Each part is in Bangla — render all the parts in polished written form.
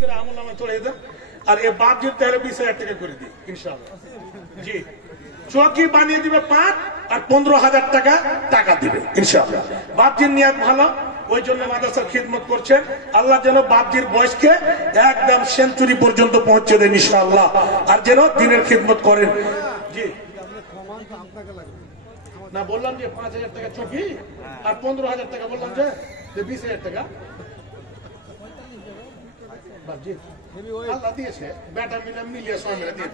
করে আমল নামা চলে যেতেন। আর এ বাপজির তাহলে 20,000 টাকা করে দিই ইনশাআল্লাহ। জি, চৌকি বানিয়ে দিবে 5 আর 15,000 টাকা টাকা দিবে ইনশাআল্লাহ। বাপজির নিয়ত ভালো, ওই জন্য মাদ্রাসার খিদমত করছেন। আল্লাহ যেন বাপজির বয়সকে একদম সেঞ্চুরি পর্যন্ত পৌঁছে দেন ইনশাআল্লাহ, আর যেন দিনের খিদমত করেন। জি না, বললাম যে 5,000 টাকা চৌকি আর 15,000 টাকা, বললাম যে 20,000 টাকা বাপজি আল্লাহ দিয়েছে, বেটা মিলে মিলিয়ে সবাই মিলে দিয়ে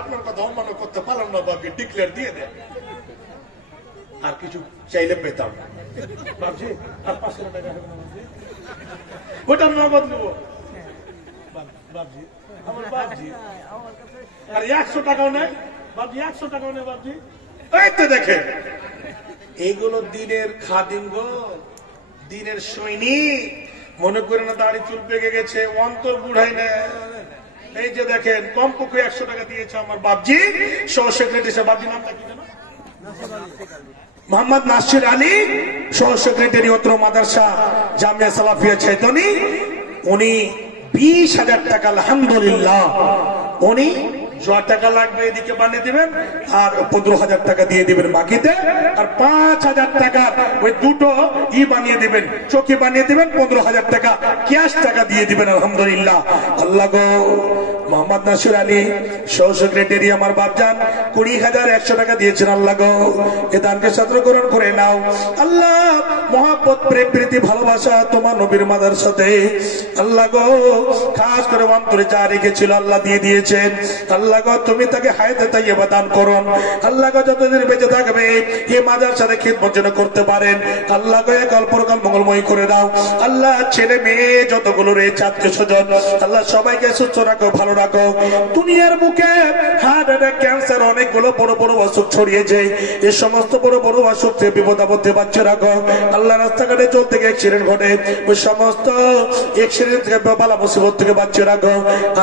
আপনার কথা অমান্য করতে পারলাম না বাপজি, ডিক্লেয়ার দিয়ে দেন। আর কিছু চাইলে পেতাম বাপজি, আর 500 টাকা ওটা নগদ নেবো বাপজি, আমার বাপজি। আর 100 টাকাও নেই বাপজি, 100 টাকাও নেই বাপজি। এই তো দেখেন, এইগুলো দিনের খাদিম গো, দিনের সৈনিক। মনে করে না দাড়ি চুল পেকে গেছে, অন্তর বুড়াই না। এই যে দেখেন, কমপক্ষে 100 টাকা দিয়েছে আমার বাপজি, সহ সেক্রেটারি। বাপজি নামটা কি জানো? মোহাম্মদ নাসির আলী, সহ সেক্রেটারি অত্র মাদ্রাসা জামিয়া সালাফিয়া চৈতনি। উনি 20,000 টাকা আলহামদুলিল্লাহ, উনি যা টাকা লাগবে এদিকে বানিয়ে দিবেন, আর 15,000 টাকা দিয়ে দিবেন বাকিতে। আর 5,000 টাকা ওই দুটো বানিয়ে দিবেন, চৌকি বানিয়ে দিবেন। 15,000 টাকা ক্যাশ টাকা দিয়ে দিবেন আলহামদুলিল্লাহ। আল্লাহ গো, মোহাম্মদ নাসির আলী সহ সেক্রেটারি আমার বাপজান 20,100 টাকা দিয়েছেন। আল্লাহ গো, এ দানকে ছাত্র গ্রহণ করে নাও। আল্লাহ, মহাব্বত, প্রেম, প্রীতি, ভালোবাসা তোমার নবীর মাদ্রাসাতে আল্লাহ গো খাস করে অন্তরে যা রেখেছিল আল্লাহ দিয়ে দিয়েছেন। আল্লাহ গো, তুমি তাকে হায়াতে তাইয়্যিবা দান করুন। আল্লাহ গো, যতদিন বেঁচে থাকবে এই মাদ্রাসাতে খিদমত যেন করতে পারেন। আল্লাহ গো, এক পরকাল মঙ্গলময় করে দাও। আল্লাহ, ছেলে মেয়ে যতগুলো রয়েছে, আত্মীয় স্বজন, আল্লাহ সবাইকে সুস্থ রাখো, ভালো রাখো। দুনিয়ার বুকে হার্ট অ্যাটাক, ক্যান্সার, অনেকগুলো বড় বড় অসুখ ছড়িয়েছে। এই সমস্ত বড় বড় অসুখ থেকে বিপদ আপদে বাঁচতে রাখো। আল্লাহ, রাস্তাঘাটে চলতে গিয়ে অ্যাক্সিডেন্ট ঘটে, ওই সমস্ত অ্যাক্সিডেন্ট থেকে বালা মুসিবত থেকে বাঁচিয়ে রাখো।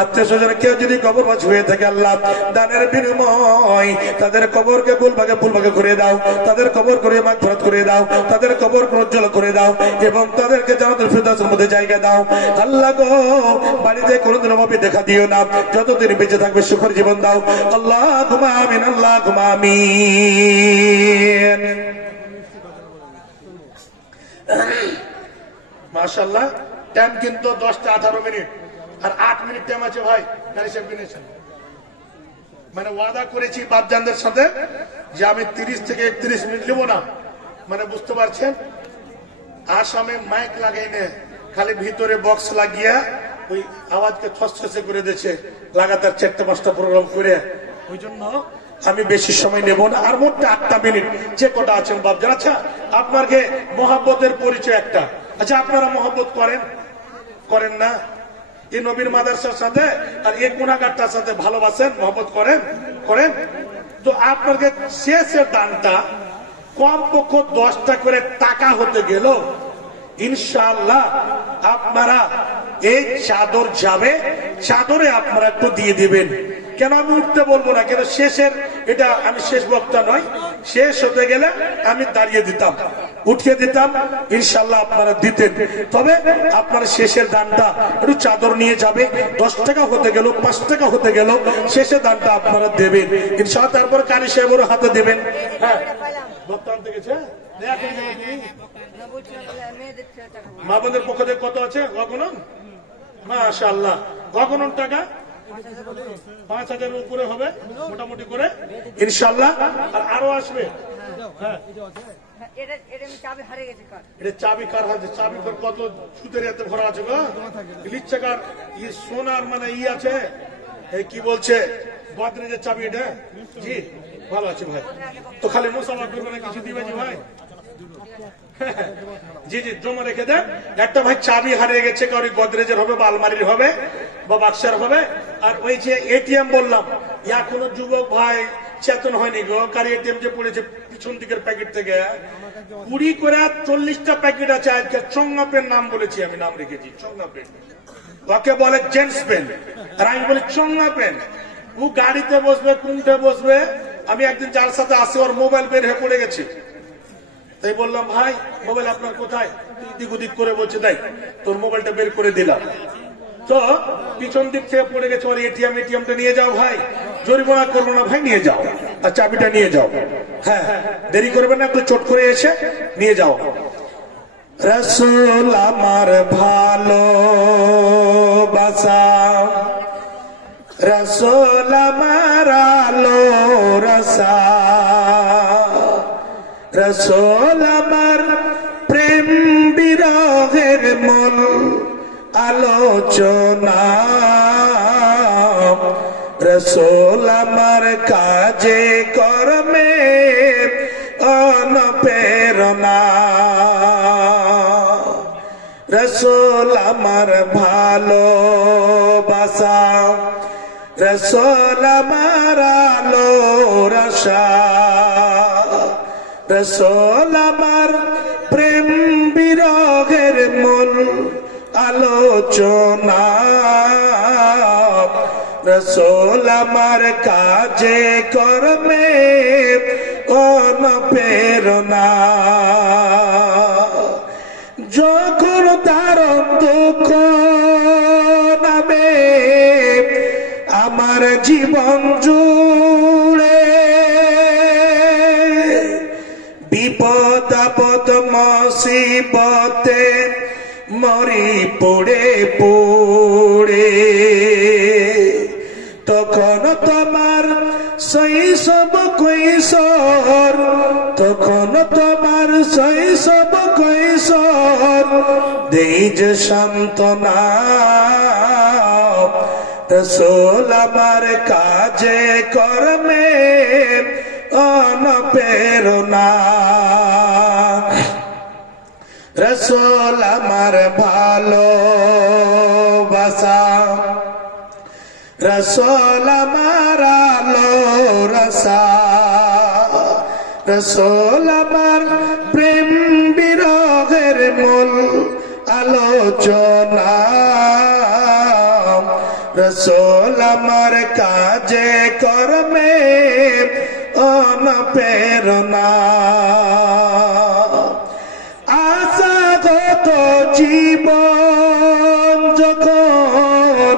আত্মীয় স্বজন কেউ যদি কবরবাস হয়ে থাকে, আল্লাহ দানের বিনিময় তাদের কবরকে ফুলভাগে করে দাও, তাদের কবর করে মাগফিরাত করে দাও, তাদের কবর উজ্জ্বল করে দাও, এবং তাদেরকে জান্নাতুল ফিরদাউসের মধ্যে জায়গা দাও। আল্লাহ গো, বাড়িতে কোনোদিন অভাবে দেখা দিও না, যতদিন বেঁচে থাকবে সুখের জীবন দাও। আল্লাহুম্মা আমিন, আল্লাহুম্মা আমিন। মাশাআল্লাহ, টাইম কিন্তু 10:18 আর 8 মিনিট টাইম আছে ভাই। গাড়ি সাহেব কিনেছেন, মানে ওয়াদা করেছি বাপজানদের সাথে যে আমি 30 থেকে 31 মিনিট নেবো না। মানে বুঝতে পারছেন, আসামে মাইক লাগাই নে, খালি ভিতরে বক্স লাগিয়ে ওই আওয়াজকে ছসছসে করে দিয়েছে লাগাতার 4-5টা প্রোগ্রাম করে। ওই জন্য আমি বেশি সময় নেব না। আর মোট 8টা মিনিট যে কটা আছেন বাপজান। আচ্ছা, আপনাকে মহাব্বতের পরিচয় একটা। আচ্ছা, আপনারা মহাব্বত করেন না? এই নবীর মাদ্রাসার সাথে আর এই গুনাহগারটার সাথে ভালোবাসেন, মহব্বত করেন তো আপনাকে শেষের দানটা কমপক্ষে 10টা করে টাকা হতে গেল ইনশাআল্লাহ আপনারা এই চাদর যাবে, চাদরে আপনারা একটু দিয়ে দিবেন। কেন আমি উঠতে বলবো না, কেন শেষের এটা আমি শেষ বক্তা নয়, শেষ হতে গেলে আমি দাঁড়িয়ে দিতাম, উঠিয়ে দিতাম, ইনশাল্লাহ আপনারা দিতেন। তবে আপনার শেষের দানটা একটু চাদর নিয়ে যাবে, 10 টাকা হতে গেল, 5 টাকা হতে গেল, শেষের দানটা আপনারা দেবেন ইনশাআল্লাহ। তারপর কারি সাহেবের হাতে দেবেন। হ্যাঁ, বক্তা আনতে গেছে মা বোনদের পক্ষ থেকে কত আছে গগনন? মাশাআল্লাহ, গগনন টাকা 5,000 উপরে হবে মোটামুটি করে ইনশাআল্লাহ। আর আরো আসবে। হ্যাঁ, এটা চাবি কার হাতে? চাবি কত সুতের এতে ভরা আছে গো? লিচ্ছাকার সোনার মানে আছে, কি বলছে গোদরেজের চাবি এটা। জি ভালো আছে ভাই, তো খালি মুসাফা করবে না, কিছু দিবে জি ভাই? জি জি জমা রেখে দেন। একটা ভাই চাবি হারিয়ে গেছে, কারো গোদরেজের হবে বা আলমারির হবে বা বাক্সার হবে। আর ওই যে এটিএম বললাম, এখনো যুবক ভাই চেতন হয়নি গো, কার এটিএম যে পড়েছে পিছন দিকের প্যাকেট থেকে 20 করে 40টা প্যাকেট আছে। আজকে চঙ্গাপের নাম বলেছি, আমি নাম রেখেছি চঙ্গাপের। ওকে বলে জেন্টস প্যান্ট, আর আমি বলি চঙ্গা প্যান্ট। ও গাড়িতে বসবে, কোনটা বসবে। আমি একদিন যার সাথে আসি, ওর মোবাইল বের হয়ে পড়ে গেছে। তাই বললাম, ভাই মোবাইল আপনার কোথায়? দিক ওদিক করে বলছে, তাই তোর মোবাইলটা বের করে দিলাম। তো পিছন দিক থেকে পড়ে গেছে, ওর এটিএমটা নিয়ে যাও ভাই, জরিমানা করবো না ভাই, নিয়ে যাও, আর চাবিটা নিয়ে যাও। হ্যাঁ, দেরি করবে না, একটু চট করে এসে নিয়ে যাও। রাসূল আমার ভালোবাসা, রাসূল আমার আলো রসা, রাসূল আমার প্রেম বিরহের মন আলোচনা, রাসূল আমার কাজে কর্মে অনুপ্রেরণা, রাসূল আমার ভালোবাসা, রাসূল আমার আলো রসা, রাসূল আমার প্রেম বিরহের মূল আলোচনা, রাসূল আমার কাজে কর্মে অনুপ্রেরণা, যখন দারুণ দুঃখ নামে আমার জীবন জুড়ে, বিপদ আপদ মুসিবতে মরি পড়ে পড়ে, তখন তোমার শৈশব কৈশোর, তখন তোমার শৈশব কৈশোর দেই যে সান্ত্বনা, রাসূল আমার কাজে কর্মে অনুপ্রেরণা, রাসূল আমার ভালোবাসা, রাসূল আমার আলো রসা, রাসূল আমার প্রেম বিরহের মূল আলোচনা, রাসূল আমার কাজে কর্মে অনুপ্রেরণা, আশাগত জীবন যখন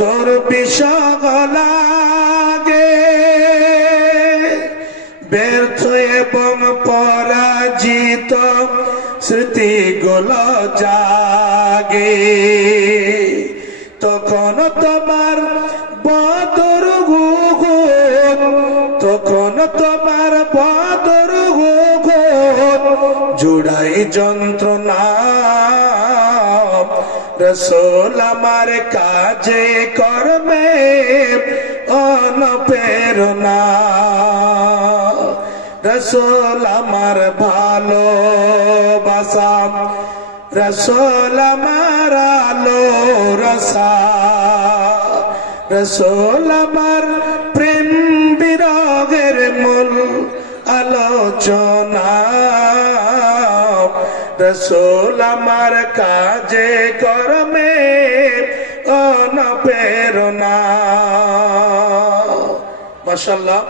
দুর্বিষহ লাগে, ব্যর্থ এবং পরাজিত স্মৃতিগুলো জাগে, তখন তোমার বদর গুণ, তখন তোমার বদর গুণ জুড়াই যন্ত্রণা, রাসূল আমার কাজে কর্মে অনুপ্রেরণা, রাসূল আমার ভালোবাসা, রাসূল আমার আলো রসা, রাসূল আমার প্রেম বিরহের মূল আলোচনা, রাসূল আমার কাজে কর্মে অনুপ্রেরণা। মাশাআল্লাহ,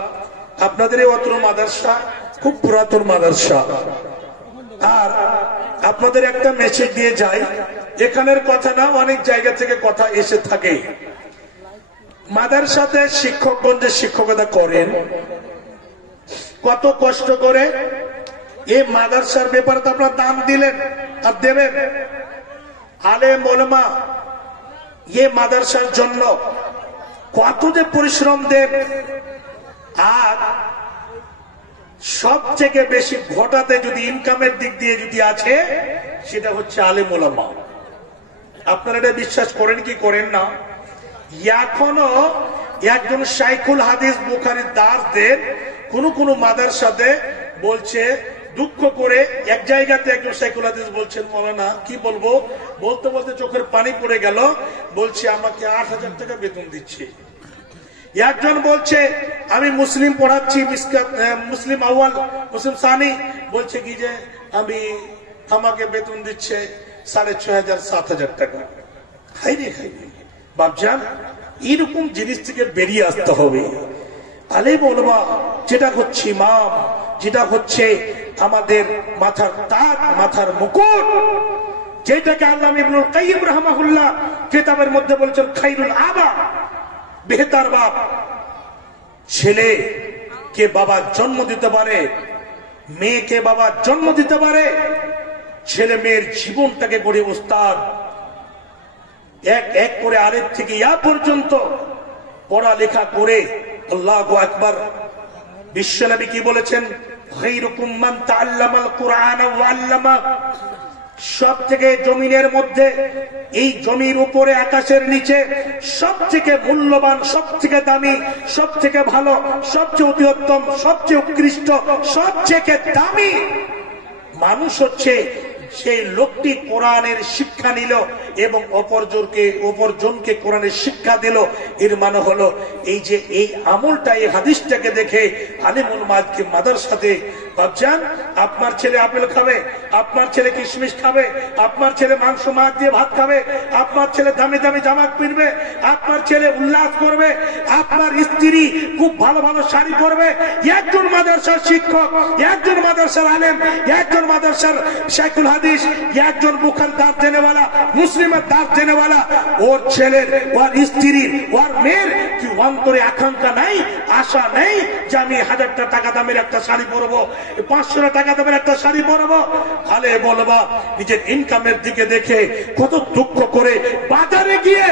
আপনাদের এই অত্র মাদ্রাসা খুব পুরাতন মাদ্রাসা, আর আপনাদের একটা মেসেজ দিয়ে যাই, এখানের কথা না, অনেক জায়গা থেকে কথা এসে থাকে। মাদ্রাসাতে শিক্ষকগণ যে শিক্ষকতা করেন, কত কষ্ট করে এই মাদ্রাসার ব্যাপারে তো আপনারা দাম দিলেন আর দেবেন। আলেম ওলামা এ মাদ্রাসার জন্য কত যে পরিশ্রম দেন, আর সবথেকে বেশি ঘটাতে যদি ইনকামের দিক দিয়ে যদি আছে, সেটা হচ্ছে আলেম ওলামা। আপনারা এটা বিশ্বাস করেন কি করেন না? এখনো একজন শাইখুল হাদিস বুখারীর দাস দেন কোন মাদ্রাসাতে বলছে, দুঃখ করে এক জায়গাতে একজন শাইখুল হাদিস বলছেন, মৌলানা কি বলবো, বলতে বলতে চোখের পানি পড়ে গেল, বলছে আমাকে 8,000 টাকা বেতন দিচ্ছে। একজন বলছে আমি মুসলিম পড়াচ্ছি, মুসলিম আউয়াল মুসলিম সানি, বলছে কি যে আমাকে বেতন দিচ্ছে 6,500 7,000 টাকা। বাপজান, এরকম জিনিস থেকে বেরিয়ে আসতে হবে। আলেম ওলামা যেটা হচ্ছে ইমাম, যেটা হচ্ছে আমাদের মাথার তাজ, মাথার মুকুট, যেটাকে আল্লামা ইবনুল কাইয়িম রাহমাহুল্লাহ কিতাবের মধ্যে বলেছেন খায়রুল আবা, বেহতার বাপ। ছেলে কে বাবা জন্ম দিতে পারে, মেয়েকে বাবা জন্ম দিতে পারে, ছেলে মেয়ের জীবনটাকে গড়ে উস্তাদ এক এক করে আলেফ থেকে ইয়া পর্যন্ত পড়ালেখা করে। আল্লাহু আকবার। বিশ্বনবী কি বলেছেন? খায়রুকুম মান তাআল্লামাল কুরআন ওয়া আল্লামা। সব থেকে জমিনের মধ্যে, এই জমির উপরে আকাশের নিচে সব থেকে মূল্যবান, সব থেকে দামি, সব থেকে ভালো, সবচেয়ে অতি উত্তম, সবচেয়ে উৎকৃষ্ট, সবচেয়ে দামি মানুষ হচ্ছে সেই লোকটি কোরআনের শিক্ষা নিল এবং অপরজনকে কোরআনের শিক্ষা দিল। এর মানে হলো এই যে এই আমলটা, এই হাদিসটাকে দেখে আলিমুল মাদকে মাদ্রাসাতে ভাবছেন, আপনার ছেলে আপেল খাবে, আপনার ছেলে কিশমিশ খাবে, আপনার ছেলে মাংস মাছ দিয়ে ভাত খাবে, আপনার ছেলে দামি দামি জামা কিনবে, আপনার ছেলে উল্লাস করবে, আপনার স্ত্রী খুব ভালো ভালো শাড়ি পরবে। একজন মাদ্রাসার শিক্ষক, একজন মাদ্রাসার আলেম, একজন মাদ্রাসার শাইখুল হাদিস, একজন বুখারীর দাঁত জেনেওয়ালা, মুসলিমের দাঁত জেনেওয়ালা, ওর ছেলের, ওর স্ত্রীর, ওর মেয়ের কি অন্তরে আকাঙ্ক্ষা নাই, আশা নেই যে আমি 1000 টাকা দামের একটা শাড়ি পরবো, 500 টাকা দামের একটা শাড়ি পরবো? তাহলে বলবা নিজের ইনকামের দিকে দেখে কত দুঃখ করে বাজারে গিয়ে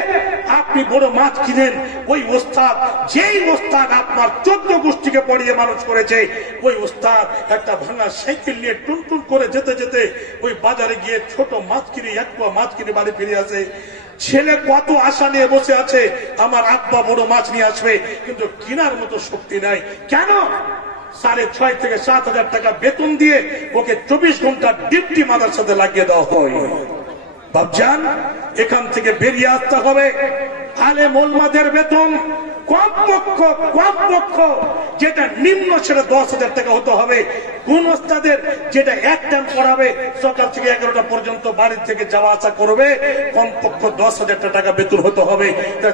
আপনি বড় মাছ কিনেন। ওই ওস্তাদ, যেই ওস্তাদ আপনার 14 গোষ্ঠীকে পড়িয়ে মানুষ করেছে, ওই ওস্তাদ একটা ভাঙা সাইকেল নিয়ে টুনটুন করে যেতে যেতে ওই বাজারে গিয়ে ছোট মাছ কিনে, এক পোয়া মাছ কিনে বাড়ি ফিরে আসে। ছেলে কত আশা নিয়ে বসে আছে, আমার আব্বা বড় মাছ নিয়ে আসবে, কিন্তু কেনার মতো শক্তি নাই। কেন? 6.5 থেকে 7,000 টাকা বেতন দিয়ে ওকে 24 ঘন্টা ডিউটি মাদ্রাসাতে লাগিয়ে দেওয়া হয়। বাপজান, এখান থেকে বেরিয়ে আসতে হবে। আলেম ওলামাদের বেতন কমপক্ষ যেটা নিম্ন সেটা 10,000 টাকা হতে হবে। কোন ওস্তাদের যেটা এক টাইম পড়াবে, সকাল থেকে 11টা পর্যন্ত বাড়ি থেকে যাওয়া আসা করবে, কমপক্ষ 10,000 টাকা বেতন হতে হবে।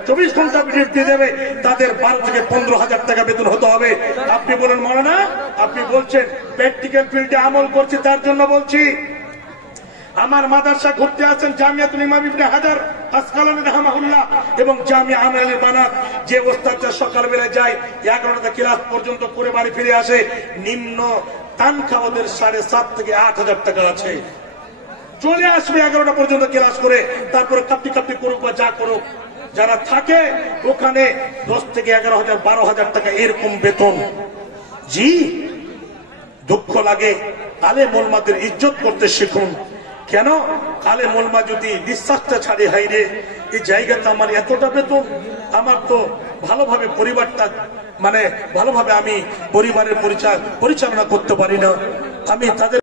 24 ঘন্টা ডিউটি দেবে, তাদের 12 থেকে 15,000 টাকা বেতন হতে হবে। আপনি বলেন মাওলানা, আপনি বলছেন প্র্যাকটিক্যাল ফিল্ডে আমল করছি, তার জন্য বলছি। আমার মাদ্রাসা ঘুরতে আছেন জামিয়াতুল ইমাম ইবনে হাজার আসকালানী রাহমাহুল্লাহ এবং জামিয়া আমানুল বানাত, যে ওস্তাদটা সকালবেলা যায় 11টা ক্লাস পর্যন্ত করে বাড়ি ফিরে আসে, নিম্ন তানখা ওদের 7.5 থেকে 8,000 টাকা আছে। চলে আসবে 11টা পর্যন্ত ক্লাস করে, তারপরে কাপটি করুক বা যা করুক। যারা থাকে ওখানে 10 থেকে 11,000, 12,000 টাকা এরকম বেতন। জি, দুঃখ লাগে। আলেম ওলামাদের ইজ্জত করতে শিখুন। কেন? আলেম ওলামা যদি বিশ্বাসটা ছাড়ে, হাইরে এই জায়গাটা আমার এতটা বেতন, আমার তো ভালোভাবে পরিবারটা, মানে ভালোভাবে আমি পরিবারের পরিচালনা করতে পারি না, আমি তাদের